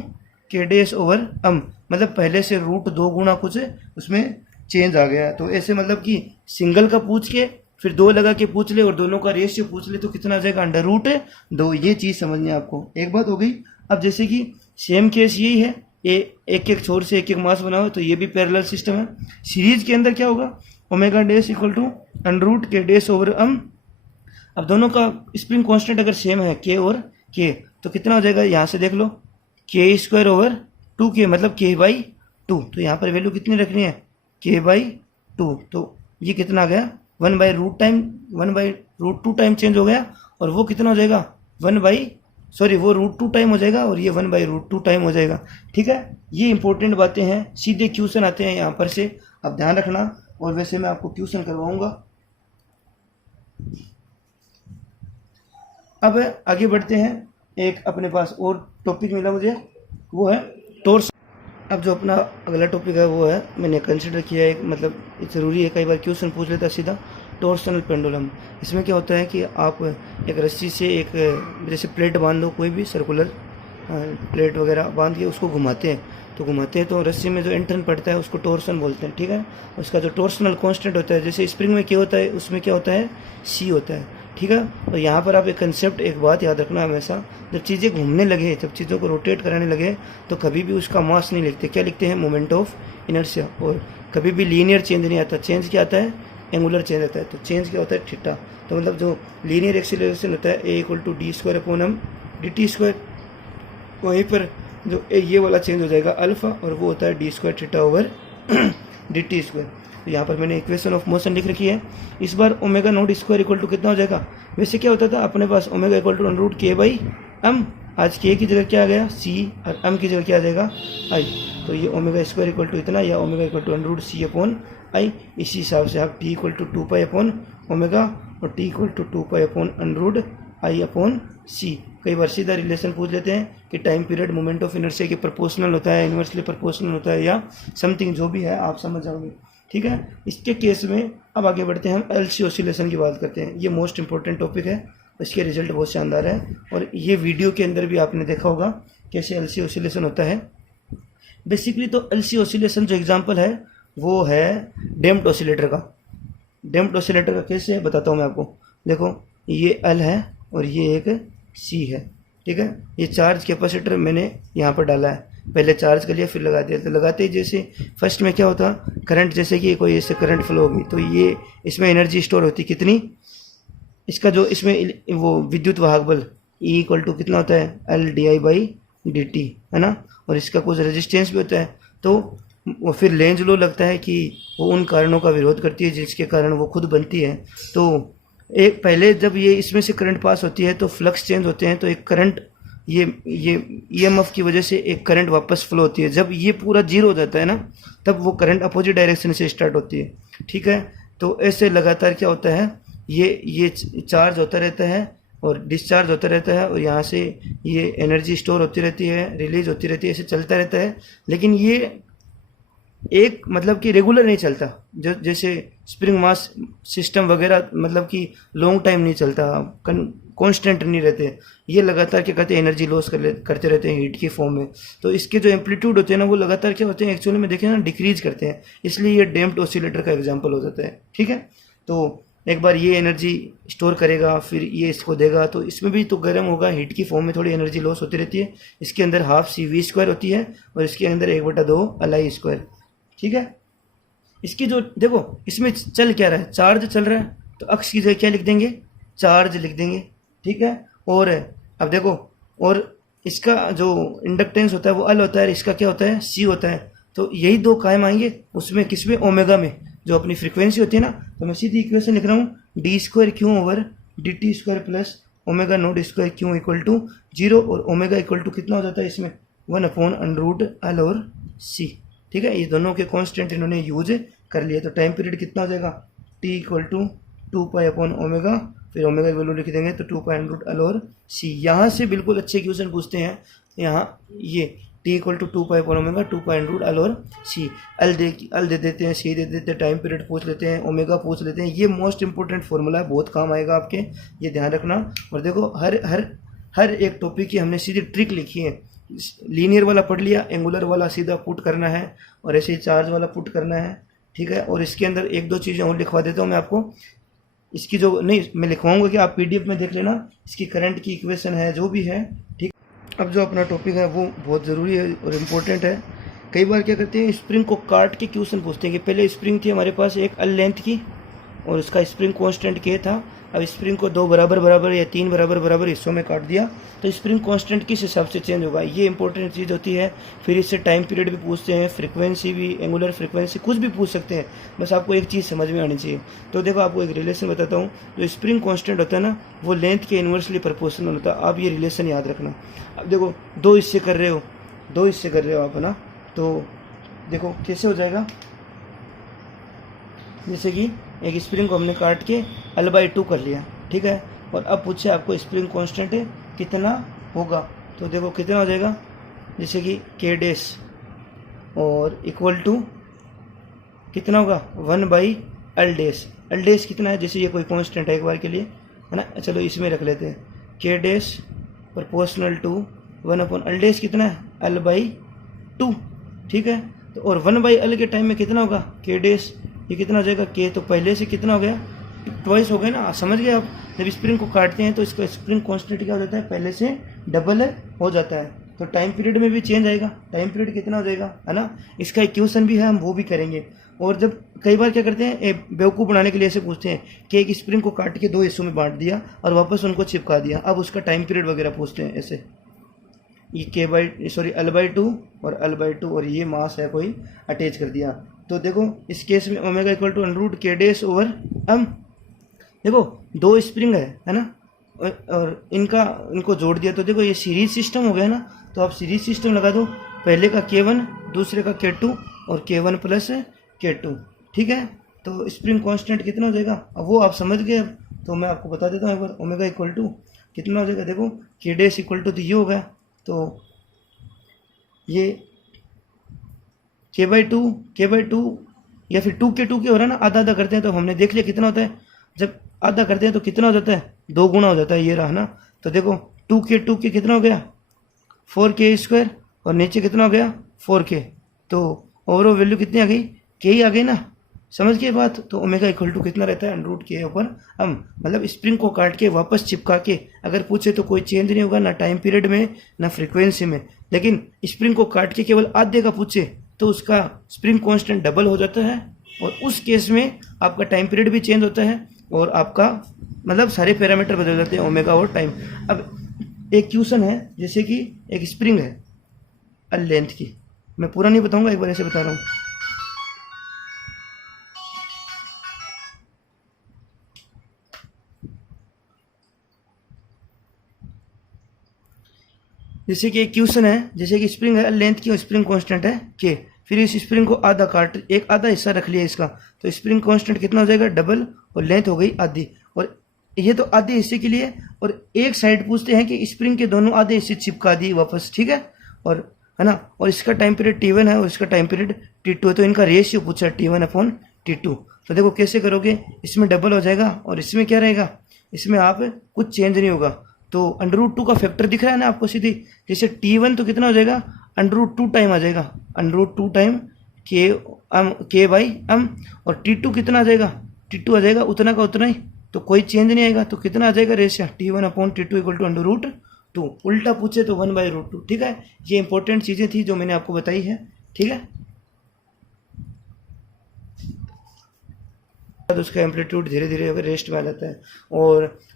के डैश ओवर एम, मतलब पहले से √2 गुना कुछ उसमें चेंज आ गया। तो ऐसे मतलब कि सिंगल का पूछ के फिर 2 लगा के पूछ ले और दोनों का रेशियो पूछ ले तो कितना आ जाएगा √2। ये चीज़ समझनी है आपको। एक बात हो गई। अब जैसे कि सेम केस यही है, एक एक छोर से एक एक मास बना हो, तो ये भी पैरेलल सिस्टम है। सीरीज के अंदर क्या होगा, omega dash equal to √k dash over m। अब दोनों का स्प्रिंग कांस्टेंट अगर सेम है k और k, तो कितना हो जाएगा, यहाँ से देख लो, k² ओवर 2k मतलब k/2। तो यहाँ पर वैल्यू कितनी रखनी है, k/2। तो ये कितना आ गया, 1/√2 टाइम चेंज हो गया, और वो कितना हो जाएगा, वो √2 टाइम हो जाएगा और ये 1/√2 टाइम हो जाएगा। ठीक है, ये इंपॉर्टेंट बातें हैं, सीधे क्वेश्चन आते हैं यहाँ पर से, आप ध्यान रखना। और वैसे मैं आपको क्वेश्चन करवाऊंगा। अब आगे बढ़ते हैं, एक अपने पास और टॉपिक मिला मुझे, वो है टॉर्स। अब जो अपना अगला टॉपिक है वो है, मैंने कंसिडर किया है, मतलब ज़रूरी है, कई बार क्वेश्चन पूछ लेता है सीधा, टॉर्सनल पेंडुलम। इसमें क्या होता है कि आप एक रस्सी से एक जैसे प्लेट बांध दो, कोई भी सर्कुलर प्लेट वगैरह बांध के उसको घुमाते हैं तो रस्सी में जो इंटर्न पड़ता है उसको टॉर्सन बोलते हैं। ठीक है, उसका जो टॉर्सनल कांस्टेंट होता है, जैसे स्प्रिंग में क्या होता है, उसमें क्या होता है, c होता है। ठीक है, और यहाँ पर आप एक कंसेप्ट, एक बात याद रखना हमेशा, जब चीज़ें घूमने लगे, जब चीज़ों को रोटेट कराने लगे, तो कभी भी उसका मास नहीं लिखते, क्या लिखते हैं, मोमेंट ऑफ इनर्शिया। और कभी भी लीनियर चेंज नहीं आता, चेंज क्या आता है, एंगुलर चेंज आता है। तो चेंज क्या होता है, थीटा। तो मतलब जो लीनियर एक्सीलरेशन होता है, a = d² dt², वहीं पर जो ये वाला चेंज हो जाएगा अल्फा, और वो होता है d² थीटा ओवर dt²। तो यहाँ पर मैंने इक्वेशन ऑफ मोशन लिख रखी है। इस बार omega not square equal to कितना हो जाएगा, वैसे क्या होता था अपने पास, ओमेगा इक्वल टू √k/m। आज k की जगह क्या आ गया, c, और m की जगह क्या आ जाएगा, i। तो ये ओमेगा स्क्वायर इक्वल टू इतना, या ओमेगा इक्वल टू √c/i। इसी हिसाब से आप t इक्वल टू 2π/ओमेगा और t इक्वल टू 2π/√i/c। कई बार सीधा रिलेशन पूछ लेते हैं कि time period moment of inertia के प्रोपोर्शनल होता है, इन्वर्सली प्रोपोर्शनल होता है, या समथिंग, जो भी है आप समझ जाओगे। ठीक है, इसके केस में अब आगे बढ़ते हैं, हम LC ऑसिलेशन की बात करते हैं। ये मोस्ट इंपॉर्टेंट टॉपिक है, इसके रिजल्ट बहुत शानदार है, और ये वीडियो के अंदर भी आपने देखा होगा कैसे LC ऑसिलेशन होता है। बेसिकली तो LC ऑसिलेशन जो एग्जांपल है वो है डैम्प्ड ऑसिलेटर का। डैम्प्ड ऑसिलेटर का कैसे है बताता हूँ मैं आपको। देखो, ये L है और ये एक C है। ठीक है, ये चार्ज कैपेसिटर मैंने यहाँ पर डाला है, पहले चार्ज कर लिया फिर लगा दिया। तो लगाते ही जैसे फर्स्ट में क्या होता, करंट, जैसे कि कोई ऐसे करंट फ्लो होगी, तो ये इसमें एनर्जी स्टोर होती कितनी, इसका जो इसमें वो विद्युत वाहक बल E इक्वल टू कितना होता है, L/di/dt, है ना, और इसका कुछ रेजिस्टेंस भी होता है। तो वो फिर लेंज लॉ लगता है कि वो उन कारणों का विरोध करती है जिसके कारण वो खुद बनती है। तो एक पहले जब ये इसमें से करंट पास होती है तो फ्लक्स चेंज होते हैं, तो एक करंट, ये EMF की वजह से एक करंट वापस फ्लो होती है। जब ये पूरा जीरो हो जाता है ना, तब वो करंट अपोजिट डायरेक्शन से स्टार्ट होती है। ठीक है, तो ऐसे लगातार क्या होता है, ये चार्ज होता रहता है और डिस्चार्ज होता रहता है, और यहाँ से ये एनर्जी स्टोर होती रहती है, रिलीज होती रहती है, ऐसे चलता रहता है। लेकिन ये एक मतलब कि रेगुलर नहीं चलता, जो जैसे स्प्रिंग मास सिस्टम वगैरह, मतलब कि लॉन्ग टाइम नहीं चलता, कांस्टेंट नहीं रहते। ये लगातार क्या करते हैं, एनर्जी लॉस करते रहते हैं हीट की फॉर्म में। तो इसके जो एम्पलीट्यूड होते हैं ना, वो लगातार क्या होते हैं, एक्चुअली में देखें ना, डिक्रीज करते हैं। इसलिए ये डैम्प्ड ऑसिलेटर का एग्जांपल हो जाता है। ठीक है, तो एक बार ये एनर्जी स्टोर करेगा, फिर ये इसको देगा, तो इसमें भी तो गर्म होगा, हीट की फॉर्म में थोड़ी एनर्जी लॉस होती रहती है। इसके अंदर ½ CV² होती है और इसके अंदर 1/2 LI²। ठीक है, इसकी जो देखो, इसमें चल क्या रहा है, चार्ज चल रहा है, तो अक्ष की जगह क्या लिख देंगे, चार्ज लिख देंगे। ठीक है, और अब देखो, और इसका जो इंडक्टेंस होता है वो L होता है, इसका क्या होता है, C होता है। तो यही दो कायम आएंगे उसमें, किसमें, ओमेगा में, जो अपनी फ्रीक्वेंसी होती है ना। तो मैं सीधी इक्वेशन लिख रहा हूँ, d² over dt² plus omega not square q equal to 0, और ओमेगा इक्वल टू कितना हो जाता है इसमें, 1/√L और C। ठीक है, ये दोनों के कांस्टेंट इन्होंने यूज कर लिए। तो टाइम पीरियड कितना हो जाएगा, t इक्वल टू 2π/ओमेगा, फिर ओमेगा की वैल्यू लिख देंगे तो 2π/L और C। यहाँ से बिल्कुल अच्छे क्वेश्चन पूछते हैं। यहाँ ये t इक्वल टू 2π/ओमेगा, 2π/L और C। L दे देते हैं, C दे देते हैं, टाइम पीरियड पूछ लेते हैं, ओमेगा पूछ लेते हैं। ये मोस्ट इंपॉर्टेंट फॉर्मूला है, बहुत काम आएगा आपके, ये ध्यान रखना। और देखो, हर एक टॉपिक की हमने सीधी ट्रिक लिखी है, लीनियर वाला पढ़ लिया, एंगुलर वाला सीधा पुट करना है और ऐसे ही चार्ज वाला पुट करना है, ठीक है। और इसके अंदर एक दो चीज़ें और लिखवा देता हूँ मैं आपको, इसकी जो नहीं मैं लिखवाऊंगा कि आप पीडीएफ में देख लेना, इसकी करंट की इक्वेशन है जो भी है, ठीक। अब जो अपना टॉपिक है वो बहुत ज़रूरी है और इम्पोर्टेंट है। कई बार क्या करते हैं, स्प्रिंग को काट के क्वेश्चन पूछते हैं कि पहले स्प्रिंग थी हमारे पास एक एल लेंथ की और उसका स्प्रिंग कांस्टेंट के था। अब स्प्रिंग को 2 बराबर बराबर या 3 बराबर बराबर हिस्सों में काट दिया तो स्प्रिंग कांस्टेंट किस हिसाब से चेंज होगा, ये इंपॉर्टेंट चीज़ होती है। फिर इससे टाइम पीरियड भी पूछते हैं, फ्रीक्वेंसी भी, एंगुलर फ्रीक्वेंसी, कुछ भी पूछ सकते हैं, बस आपको एक चीज़ समझ में आनी चाहिए। तो देखो आपको एक रिलेशन बताता हूँ, जो स्प्रिंग कांस्टेंट होता है ना वो लेंथ के इन्वर्सली प्रोपोर्शनल होता है। आप ये रिलेशन याद रखना। अब देखो 2 हिस्से कर रहे हो, 2 हिस्से कर रहे हो आप, है ना, तो देखो कैसे हो जाएगा, जैसे कि एक स्प्रिंग को हमने काट के L/2 कर लिया, ठीक है। और अब पूछे आपको स्प्रिंग कांस्टेंट कितना होगा, तो देखो कितना हो जाएगा, जैसे कि K डैश और इक्वल टू कितना होगा 1/L डैश। L डैश कितना है, जैसे ये कोई कांस्टेंट है एक बार के लिए, है ना, चलो इसमें रख लेते हैं K dash proportional to 1/L dash कितना है L/2, ठीक है। तो और 1/L के टाइम में कितना होगा K डैश, ये कितना हो जाएगा K, तो पहले से कितना हो गया, ट्वाइस हो गया ना, समझ गए आप। जब स्प्रिंग को काटते हैं तो इसका स्प्रिंग कांस्टेंट क्या हो जाता है, पहले से डबल हो जाता है। तो टाइम पीरियड में भी चेंज आएगा, टाइम पीरियड कितना हो जाएगा, है ना। इसका इक्वेशन भी है, हम वो भी करेंगे। और जब कई बार क्या करते हैं, बेवकूफ़ बनाने के लिए ऐसे पूछते हैं कि एक स्प्रिंग को काट के 2 हिस्सों में बांट दिया और वापस उनको चिपका दिया, अब उसका टाइम पीरियड वगैरह पूछते हैं ऐसे। ये L/2 और L/2 और ये मास है कोई अटैच कर दिया, तो देखो इस केस में omega equal to √K dash over m। देखो 2 स्प्रिंग है ना, और इनको जोड़ दिया तो देखो ये सीरीज सिस्टम हो गया ना। तो आप सीरीज सिस्टम लगा दो, पहले का K1 दूसरे का K2 और K1 प्लस K2, ठीक है। तो स्प्रिंग कांस्टेंट कितना हो जाएगा, अब वो आप समझ गए। अब तो मैं आपको बता देता हूँ एक बार, ओमेगा इक्वल टू कितना हो जाएगा, देखो K डैश इक्वल टू तो ये हो गया, तो ये K/2 या फिर 2K हो रहा है ना, आधा आधा करते हैं तो हमने देख लिया कितना होता है, जब आधा करते हैं तो कितना हो जाता है, 2 गुना हो जाता है, ये रहा ना। तो देखो 2K कितना हो गया 4K² और नीचे कितना हो गया 4K, तो ओवरऑल वैल्यू कितनी आ गई, K ही आ गई ना, समझ गए बात। तो ओमेगा इक्वल टू कितना रहता है √K ऊपर m, मतलब स्प्रिंग को काट के वापस चिपका के अगर पूछे तो कोई चेंज नहीं होगा, ना टाइम पीरियड में ना फ्रीक्वेंसी में। लेकिन स्प्रिंग को काट के केवल आधे का पूछे तो उसका स्प्रिंग कांस्टेंट डबल हो जाता है, और उस केस में आपका टाइम पीरियड भी चेंज होता है और आपका मतलब सारे पैरामीटर बदल जाते हैं, ओमेगा और टाइम। अब एक क्वेश्चन है, जैसे कि एक स्प्रिंग है एल लेंथ की, मैं पूरा नहीं बताऊंगा, एक बार ऐसे बता रहा हूँ। जैसे कि एक क्वेश्चन है, जैसे कि स्प्रिंग है लेंथ की और स्प्रिंग कांस्टेंट है K, फिर इस स्प्रिंग को आधा काट, एक आधा हिस्सा रख लिया इसका, तो स्प्रिंग कांस्टेंट कितना हो जाएगा डबल और लेंथ हो गई आधी। और ये तो आधे हिस्से के लिए, और एक साइड पूछते हैं कि स्प्रिंग के दोनों आधे हिस्से चिपका दिए वापस, ठीक है, और है ना, और इसका टाइम पीरियड T1 है और इसका टाइम पीरियड T2 है, तो इनका रेशियो पूछा है T1/T2। तो देखो कैसे करोगे, इसमें डबल हो जाएगा और इसमें क्या रहेगा, इसमें आप कुछ चेंज नहीं होगा। तो √2 का फैक्टर दिख रहा है ना आपको सीधी, जैसे T1 तो कितना हो जाएगा √2 टाइम आ जाएगा, √2 टाइम K/m, और T2 कितना आ जाएगा, T2 आ जाएगा उतना का उतना ही, तो कोई चेंज नहीं आएगा। तो कितना आ जाएगा रेशियो T1/T2 इक्वल टू √2, उल्टा पूछे तो 1/√2, ठीक है। ये इंपॉर्टेंट चीज़ें थी जो मैंने आपको बताई है, ठीक है। उसका एम्पलीट्यूड धीरे धीरे अगर रेस्ट में आ जाता है,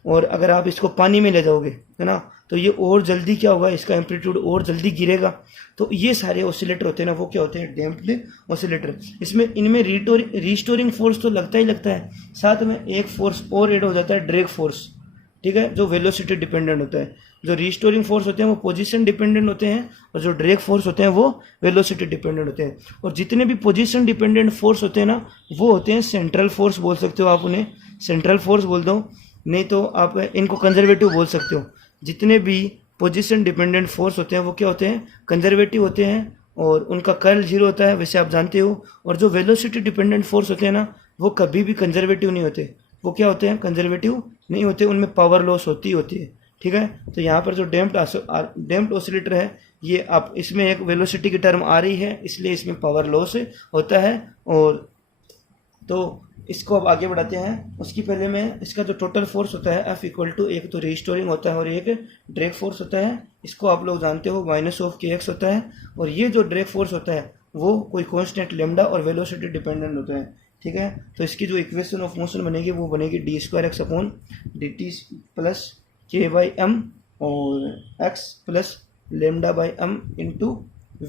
और अगर आप इसको पानी में ले जाओगे, है ना, तो ये और जल्दी क्या होगा, इसका एम्पलीट्यूड और जल्दी गिरेगा। तो ये सारे ऑसिलेटर होते हैं ना, वो क्या होते हैं डैम्प्ड ऑसिलेटर। इनमें रिस्टोरिंग फोर्स तो लगता ही लगता है, साथ में एक फोर्स और ऐड हो जाता है, ड्रैग फोर्स, ठीक है, जो वेलोसिटी डिपेंडेंट होता है। जो रिस्टोरिंग फोर्स होते हैं वो पोजीशन डिपेंडेंट होते हैं, और जो ड्रैग फोर्स होते हैं वो वेलोसिटी डिपेंडेंट होते हैं। और जितने भी पोजीशन डिपेंडेंट फोर्स होते हैं ना, वो होते हैं सेंट्रल फोर्स बोल सकते हो आप उन्हें, सेंट्रल फोर्स बोल दो, नहीं तो आप इनको कंजर्वेटिव बोल सकते हो। जितने भी पोजीशन डिपेंडेंट फोर्स होते हैं वो क्या होते हैं, कंजर्वेटिव होते हैं, और उनका कर्ल 0 होता है, वैसे आप जानते हो। और जो वेलोसिटी डिपेंडेंट फोर्स होते हैं ना, वो कभी भी कंजर्वेटिव नहीं होते, वो क्या होते हैं कंजर्वेटिव नहीं होते, उनमें पावर लॉस होती है, ठीक है। तो यहाँ पर जो डैम्प्ड ऑसिलेटर है ये आप इसमें एक वेलोसिटी की टर्म आ रही है, इसलिए इसमें पावर लॉस होता है। और तो इसको अब आगे बढ़ाते हैं। उसकी पहले मैं इसका जो टोटल फोर्स होता है F इक्वल टू, एक तो रिस्टोरिंग होता है और एक ड्रैग फोर्स होता है। इसको आप लोग जानते हो माइनस ऑफ kx होता है। और ये जो ड्रैग फोर्स होता है वो कोई कांस्टेंट लेमडा और वेलोसिटी डिपेंडेंट होता है, ठीक है। तो इसकी जो इक्वेशन ऑफ मोशन बनेगी वो बनेगी d²x upon dt plus k by m और x plus lambda by m into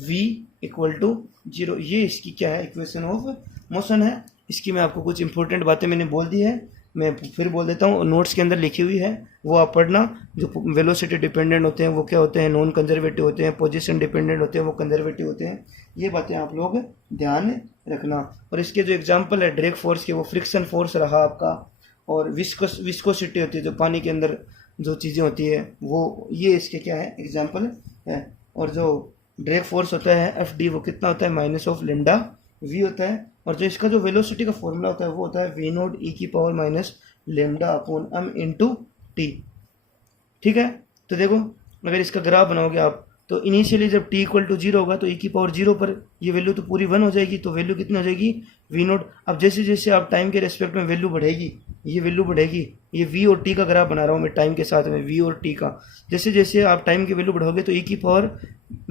v equal to 0। ये इसकी क्या है, इक्वेशन ऑफ मोशन है। इसकी मैं आपको कुछ इंपॉर्टेंट बातें मैंने बोल दी है, मैं फिर बोल देता हूँ, नोट्स के अंदर लिखी हुई है, वो आप पढ़ना। जो वेलोसिटी डिपेंडेंट होते हैं वो क्या होते हैं, नॉन कंजर्वेटिव होते हैं, पोजीशन डिपेंडेंट होते हैं वो कंजर्वेटिव होते हैं। ये बातें आप लोग ध्यान रखना। और इसके जो एग्जाम्पल है ड्रैग फोर्स के, वो फ्रिक्शन फोर्स रहा आपका, और विस्कोसिटी होती है जो पानी के अंदर जो चीज़ें होती है वो, ये इसके क्या है, एग्जाम्पल है। और जो ड्रैग फोर्स होता है Fd वो कितना होता है, माइनस ऑफ लेमडा v होता है। और जो इसका जो वेलोसिटी का फॉर्मूला होता है वो होता है v नोट e की power minus lambda upon m into T, ठीक है। तो देखो अगर इसका ग्राफ बनाओगे आप, तो इनिशियली जब t इक्वल टू 0 होगा तो e की पावर 0 पर ये वैल्यू तो पूरी 1 हो जाएगी, तो वैल्यू कितनी हो जाएगी, v नोट। अब जैसे जैसे आप टाइम के रेस्पेक्ट में वैल्यू बढ़ेगी, ये वैल्यू बढ़ेगी, ये v और t का ग्राफ बना रहा हूँ मैं टाइम के साथ में, v और t का। जैसे जैसे आप टाइम की वैल्यू बढ़ोगे तो e की पावर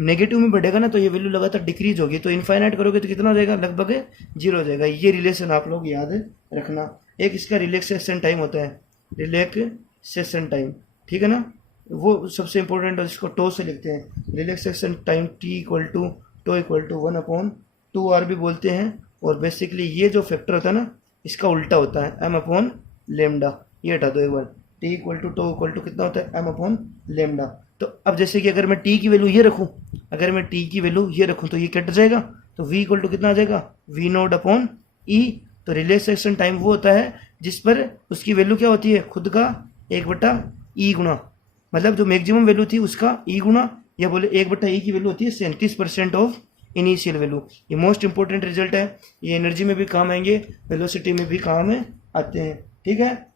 नेगेटिव में बढ़ेगा ना, तो ये वैल्यू लगातार डिक्रीज होगी, तो इनफाइनाइट करोगे तो कितना हो जाएगा, लगभग 0 हो जाएगा। ये रिलेशन आप लोग याद रखना। एक इसका रिलैक्सेशन टाइम होता है, रिलैक्सेशन टाइम, ठीक है ना, वो सबसे इंपॉर्टेंट है, इसको टो से लिखते हैं। Relaxation time t equal to tau equal to 1/2r भी बोलते हैं। और बेसिकली ये जो फैक्टर होता है ना, इसका उल्टा होता है m अपॉन लेमडा। ये हटा दो एक बार, t equal to tau equal to कितना होता है, m अपॉन लेमडा। तो अब जैसे कि अगर मैं t की वैल्यू ये रखूँ, अगर मैं t की वैल्यू ये रखूँ तो ये कट जाएगा, तो v इक्वल टू कितना आ जाएगा, v नोट अपॉन e। तो रिलैक्सेशन टाइम वो होता है जिस पर उसकी वैल्यू क्या होती है, खुद का 1/e गुणा, मतलब जो मैक्सिमम वैल्यू थी उसका e गुणा, या बोले 1/e की वैल्यू होती है 37% ऑफ इनिशियल वैल्यू। ये मोस्ट इंपॉर्टेंट रिजल्ट है, ये एनर्जी में भी काम आएंगे, वेलोसिटी में भी काम आते हैं, ठीक है।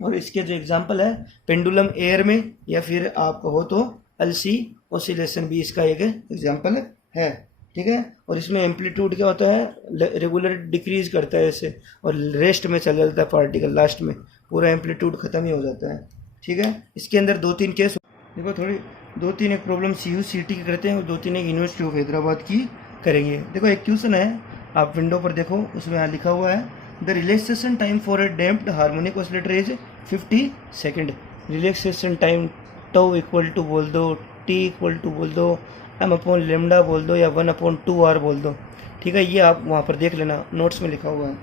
और इसके जो एग्जांपल है, पेंडुलम एयर में, या फिर आप कहो तो अलसी ऑसिलेशन भी इसका एक एग्जांपल है, ठीक है। और इसमें एम्पलीट्यूड क्या होता है, रेगुलर डिक्रीज करता है इससे, और रेस्ट में चला जाता है पार्टिकल, लास्ट में पूरा एम्पलीट्यूड खत्म ही हो जाता है, ठीक है। इसके अंदर 2-3 केस देखो, थोड़ी 2-3 एक प्रॉब्लम CU/CT की करते हैं और 2-3 एक यूनिवर्सिटी ऑफ हैदराबाद की करेंगे। देखो एक क्वेश्चन है, आप विंडो पर देखो, उसमें यहाँ लिखा हुआ है the relaxation time for a damped harmonic oscillator is 50 second. Relaxation time tau equal to बोल दो, टी इक्वल टू बोल दो, m अपॉन लेमडा बोल दो, या 1/2r बोल दो, ठीक है। ये आप वहाँ पर देख लेना, नोट्स में लिखा हुआ है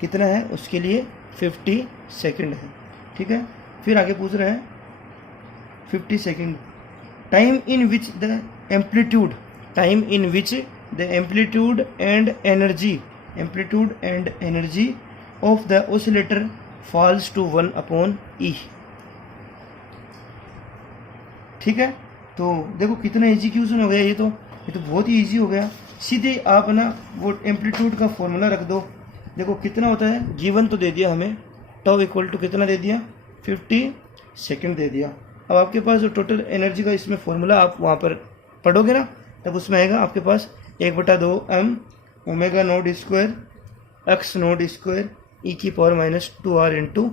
कितना है, उसके लिए 50 सेकेंड है, ठीक है। फिर आगे पूछ रहे हैं 50 second, time in which the amplitude, time in which the amplitude and energy of the oscillator falls to 1/e, ठीक है। तो देखो कितना इजी क्वेश्चन हो गया, ये तो बहुत ही इजी हो गया। सीधे आप ना वो एम्पलीट्यूड का फॉर्मूला रख दो। देखो कितना होता है, गिवन तो दे दिया हमें, टॉ इक्वल टू कितना दे दिया, 50 सेकेंड दे दिया। अब आपके पास जो टोटल एनर्जी का इसमें फॉर्मूला आप वहाँ पर पढ़ोगे ना, तब उसमें आएगा आपके पास 1/2m omega naught square x note square e की power minus 2r into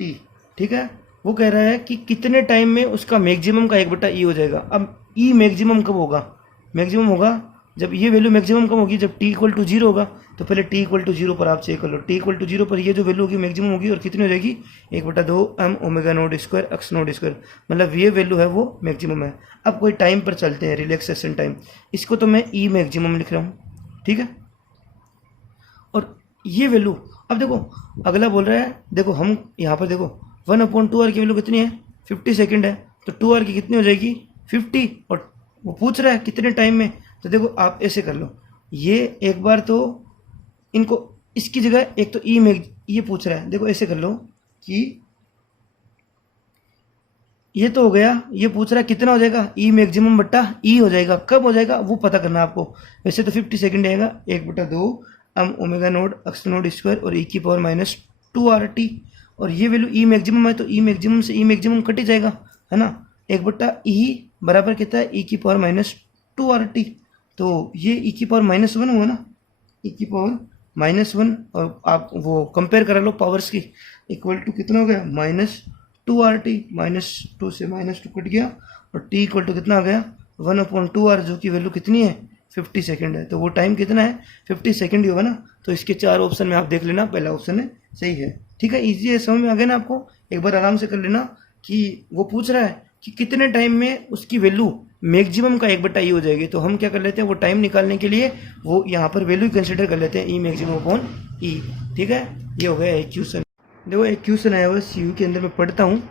T, ठीक है। वो कह रहा है कि कितने टाइम में उसका मैक्सिमम का 1/e हो जाएगा। अब e मैक्सिमम कब होगा, मैक्सिमम होगा जब ये वैल्यू मैक्सिमम कब होगी, जब t इक्वल टू 0 होगा। तो पहले t इक्वल टू 0 पर आप चेक कर लो, t इक्वल टू 0 पर ये जो वैल्यू होगी मैक्सिमम होगी, और कितनी हो जाएगी, 1/2m omega naught square x note square, मतलब ये वैल्यू है वो मैक्सिमम है। अब कोई टाइम पर चलते हैं, रिलैक्सेशन टाइम, इसको तो मैं e मैक्सिमम लिख रहा हूँ, ठीक है। और ये वैल्यू, अब देखो अगला बोल रहा है, देखो हम यहाँ पर देखो 1/2r की वैल्यू कितनी है, 50 सेकेंड है, तो 2r की कितनी हो जाएगी, 50, और वो पूछ रहा है कितने टाइम में। तो देखो आप ऐसे कर लो, ये एक बार तो इनको इसकी जगह एक तो ई में ये पूछ रहा है, देखो ऐसे कर लो कि ये तो हो गया, ये पूछ रहा है कितना हो जाएगा, ई मैक्सिमम बट्टा ई हो जाएगा, कब हो जाएगा वो पता करना आपको। वैसे तो 50 सेकेंड आएगा, 1/2m omega naught x note square और e की पावर माइनस 2rt, और ये वैल्यू ई मैक्सिमम है, तो ई मैक्सिमम से ई मैक्सिमम कट ही जाएगा, है ना। 1/e बराबर कितना है, e की पावर माइनस 2RT, तो ये e की पावर -1 हुआ ना, e की पावर -1, और आप वो कंपेयर करा लो पावर्स की, इक्वल टू कितना हो गया -2RT, -2 से -2 कट गया, और t इक्वल टू कितना आ गया 1/2R, जो की वैल्यू कितनी है 50 सेकेंड है। तो वो टाइम कितना है 50 सेकेंड ही होगा ना। तो इसके 4 ऑप्शन में आप देख लेना, पहला ऑप्शन है सही है। ठीक है, इजी है, समझ में आ गया ना आपको। एक बार आराम से कर लेना कि वो पूछ रहा है कि कितने टाइम में उसकी वैल्यू मैक्सिमम का 1/E हो जाएगी। तो हम क्या कर लेते हैं, वो टाइम निकालने के लिए वो यहाँ पर वैल्यू कंसिडर कर लेते हैं ई मैक्सिमम अपॉन ई। ठीक है, ये हो गया एक क्वेश्चन। देखो एक क्वेश्चन आया हुआ CU के अंदर, मैं पढ़ता हूँ,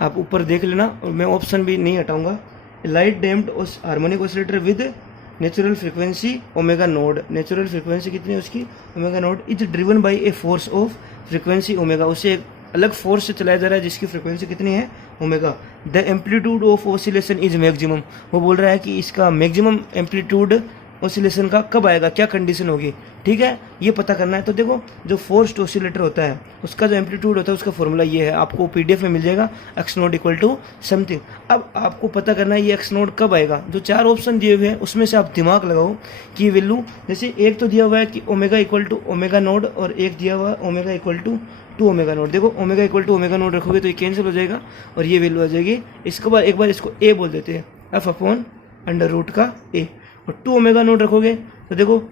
आप ऊपर देख लेना, और मैं ऑप्शन भी नहीं हटाऊंगा। Light damped harmonic oscillator with natural frequency omega node, natural frequency कितनी है उसकी omega node, is driven by a force of frequency omega, उसे एक अलग फोर्स से चलाया जा रहा है जिसकी फ्रीक्वेंसी कितनी है omega. The amplitude of oscillation is maximum, वो बोल रहा है कि इसका मैक्सिमम एम्पलीट्यूड ऑसिलेशन का कब आएगा, क्या कंडीशन होगी। ठीक है, ये पता करना है। तो देखो जो फोर्स्ड ऑसिलेटर होता है उसका जो एम्पलीट्यूड होता है उसका फॉर्मूला ये है, आपको PDF में मिल जाएगा, x naught equal to something. अब आपको पता करना है ये x नोट कब आएगा। जो 4 ऑप्शन दिए हुए हैं उसमें से आप दिमाग लगाओ कि वैल्यू, जैसे एक तो दिया हुआ है कि omega equal to omega node, और एक दिया हुआ है omega equal to 2 omega node. देखो omega equal to omega node रखोगे तो ये कैंसिल हो जाएगा और ये वैल्यू आ जाएगी। इसके बाद एक बार इसको a बोल देते हैं, f अपॉन अंडर रूट का a, और 2 ओमेगा नोड रखोगे तो देखो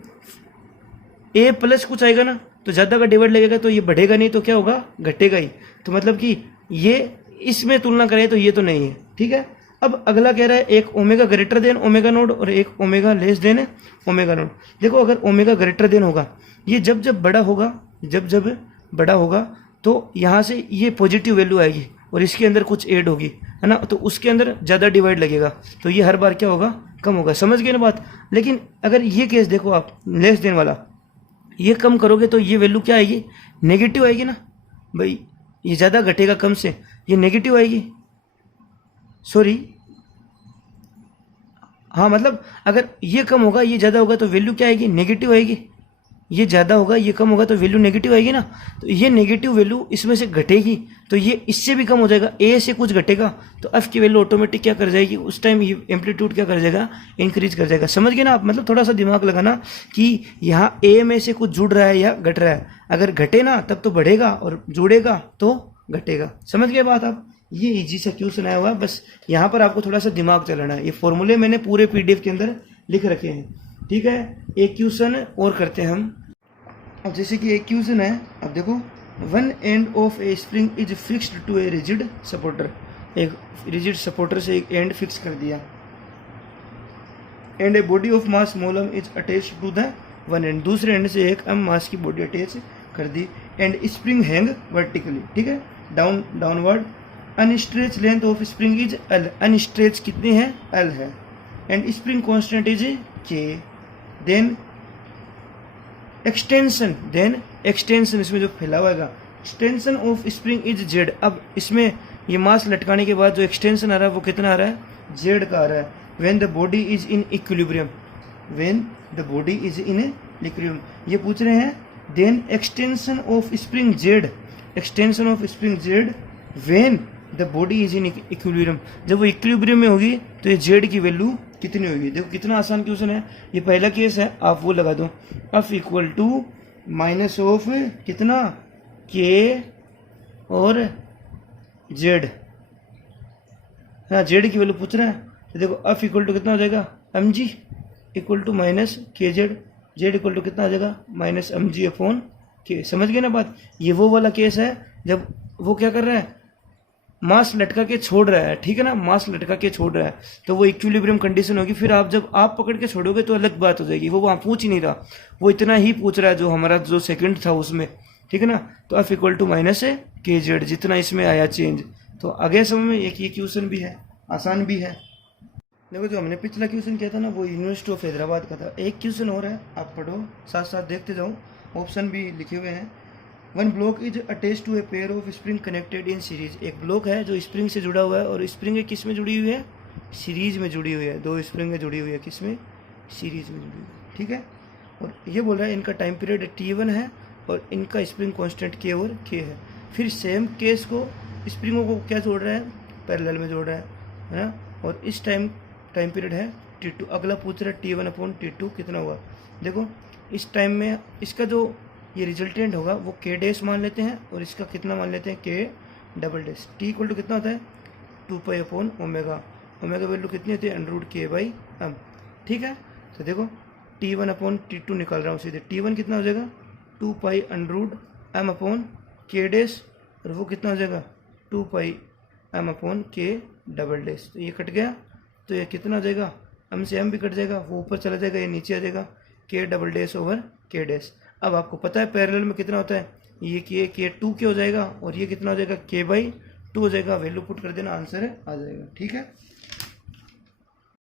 a प्लस कुछ आएगा ना, तो ज़्यादा का डिवाइड लगेगा तो ये बढ़ेगा नहीं, तो क्या होगा घटेगा ही। तो मतलब कि ये इसमें तुलना करें तो ये तो नहीं है। ठीक है, अब अगला कह रहा है एक omega greater than omega node और एक omega less than omega node. देखो अगर ओमेगा ग्रेटर देन होगा, ये जब जब बड़ा होगा, जब जब बड़ा होगा तो यहाँ से ये पॉजिटिव वैल्यू आएगी और इसके अंदर कुछ ऐड होगी, है ना, तो उसके अंदर ज़्यादा डिवाइड लगेगा, तो ये हर बार क्या होगा कम होगा। समझ गए ना बात। लेकिन अगर ये केस देखो आप लेस देन वाला, ये कम करोगे तो ये वैल्यू क्या आएगी नेगेटिव आएगी ना भाई, ये ज़्यादा घटेगा कम से, ये नेगेटिव आएगी, सॉरी हाँ, मतलब अगर ये कम होगा ये ज़्यादा होगा तो वैल्यू क्या आएगी नेगेटिव आएगी, ये ज़्यादा होगा ये कम होगा तो वैल्यू नेगेटिव आएगी ना। तो ये नेगेटिव वैल्यू इसमें से घटेगी तो ये इससे भी कम हो जाएगा, ए से कुछ घटेगा तो एफ की वैल्यू ऑटोमेटिक क्या कर जाएगी, उस टाइम ये एम्पलीट्यूड क्या कर जाएगा इंक्रीज कर जाएगा। समझ गए ना आप। मतलब थोड़ा सा दिमाग लगाना कि यहाँ ए में से कुछ जुड़ रहा है या घट रहा है, अगर घटे ना तब तो बढ़ेगा और जुड़ेगा तो घटेगा। समझ गए बात आप। ये इजी सा क्वेश्चन आया हुआ है, बस यहाँ पर आपको थोड़ा सा दिमाग चलाना है। ये फॉर्मूले मैंने पूरे PDF के अंदर लिख रखे हैं। ठीक है, एक क्वेश्चन और करते हैं हम। अब जैसे कि एक क्वेश्चन है, अब देखो, one end of a spring is fixed to a rigid supporter, एक रिजिड सपोर्टर से एक एंड फिक्स कर दिया, and a body of mass मोलम is attach to the one end, दूसरे एंड से एक मास की बॉडी अटैच कर दी, एंड स्प्रिंग हैंग वर्टिकली। ठीक है, downward, unstretch length of spring is L, unstretch कितनी है L है, and spring constant is K, then extension इसमें जो फैला हुआ है extension of spring is Z। अब इसमें ये मास लटकाने के बाद जो एक्सटेंशन आ रहा है वो कितना आ रहा है Z का आ रहा है। When the body is in equilibrium, when the body is in equilibrium, ये पूछ रहे हैं then extension of spring Z, extension of spring Z when the body is in equilibrium, जब वो इक्विलिब्रियम में होगी तो ये Z की वैल्यू कितनी होगी। देखो कितना आसान क्वेश्चन है। ये पहला केस है, आप वो लगा दो, f equal to minus of कितना K और Z, हाँ Z की वैल्यू पूछ रहा है। तो देखो एफ इक्वल टू कितना हो जाएगा mg equal to minus KZ, Z equal to कितना आ जाएगा माइनस mg अपॉन K। समझ गए ना बात। ये वो वाला केस है जब वो क्या कर रहा है मास लटका के छोड़ रहा है, ठीक है ना, मास लटका के छोड़ रहा है तो वो इक्विलिब्रियम कंडीशन होगी। फिर आप जब आप पकड़ के छोड़ोगे तो अलग बात हो जाएगी, वो वहाँ पूछ ही नहीं रहा, वो इतना ही पूछ रहा है जो हमारा जो सेकंड था उसमें, ठीक है ना। तो f equal to minus KZ, जितना इसमें आया चेंज। तो आगे समय में एक ये क्वेश्चन भी है, आसान भी है। देखो जो हमने पिछला क्वेश्चन किया था ना वो यूनिवर्सिटी ऑफ हैदराबाद का था। एक क्वेश्चन और है, आप पढ़ो साथ साथ देखते जाओ, ऑप्शन भी लिखे हुए हैं। One block is attach to a pair of spring connected in series, एक ब्लॉक है जो स्प्रिंग से जुड़ा हुआ है और स्प्रिंग किस में जुड़ी हुई है सीरीज में जुड़ी हुई है, दो स्प्रिंग जुड़ी हुई है किस में सीरीज में जुड़ी हुई है, ठीक है। और ये बोल रहा है इनका टाइम पीरियड T1 है और इनका स्प्रिंग कांस्टेंट K और K है। फिर सेम केस को स्प्रिंगों को क्या जोड़ रहा है पैरेलल में जोड़ रहा है ना, और इस टाइम पीरियड है T2। अगला पूछ रहा है T1/T2 कितना होगा। देखो इस टाइम में इसका जो ये रिजल्टेंट होगा वो K डैश मान लेते हैं और इसका कितना मान लेते हैं K double dash. T equal to कितना होता है 2π/ओमेगा। ओमेगा वैल्यू कितनी होती है √K/m। ठीक है, तो देखो T1/T2 निकाल रहा हूँ सीधे। T1 कितना हो जाएगा 2π√m/K डैश और वो कितना हो जाएगा 2πm/K डबल डैश। तो ये कट गया, तो ये कितना हो जाएगा m से m भी कट जाएगा, वो ऊपर चला जाएगा, ये नीचे आ जाएगा K double dash over K dash. अब आपको पता है पैरेलल में कितना होता है, ये K2 के हो जाएगा और ये कितना हो जाएगा K/2 हो जाएगा। वैल्यू पुट कर देना, आंसर है आ जाएगा। ठीक है।